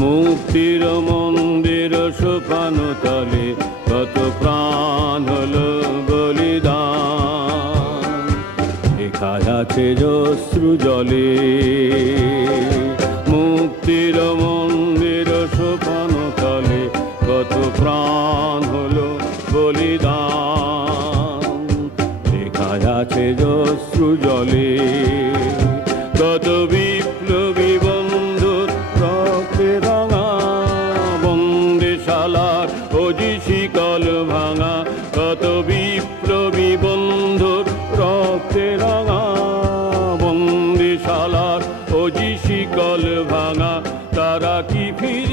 মুক্তির মন্দির সোপান তলে কত প্রাণ হলো বলিদান, লেখা আছে অশ্রু জলে। মুক্তির মন্দির সোপান তলে কত প্রাণ হলো বলিদান, লেখা আছে অশ্রু জলে। কত বিপ্লবী বন্ধুর রক্তে রাঙা বন্দিশালার অজি শিকল ভাঙা, কত বিপ্লবী বন্ধুর রক্তে রাঙা বন্দিশালার অজি শিকল ভাঙা, তারা কি ফিরে